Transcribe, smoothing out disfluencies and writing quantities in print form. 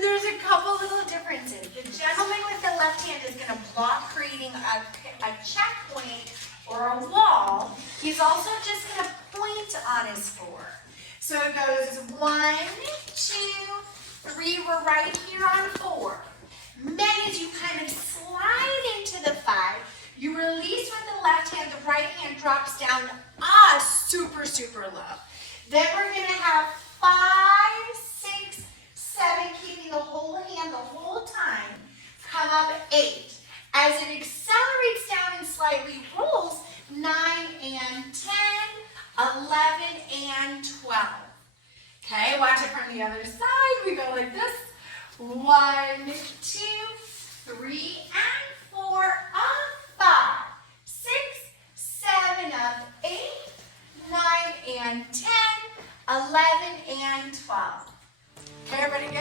there's a couple little differences. The gentleman with the left hand is going to block, creating a checkpoint or a wall. He's also just going to point on his 4. So it goes 1, 2, 3. We're right here on 4. Then as you kind of slide into the 5, you release with the left hand, the right hand drops down super, super low. Then we're going to have 5, 6, 7, keeping the whole hand the whole time. Come up 8. As it accelerates down and slightly rolls, 9 and 10, 11 and 12. Okay, watch it from the other side. We go like this. 1, 2, 3, and 4, up 5, 6, 7, up 8, 9 and 10, 11 and 12. Okay, everybody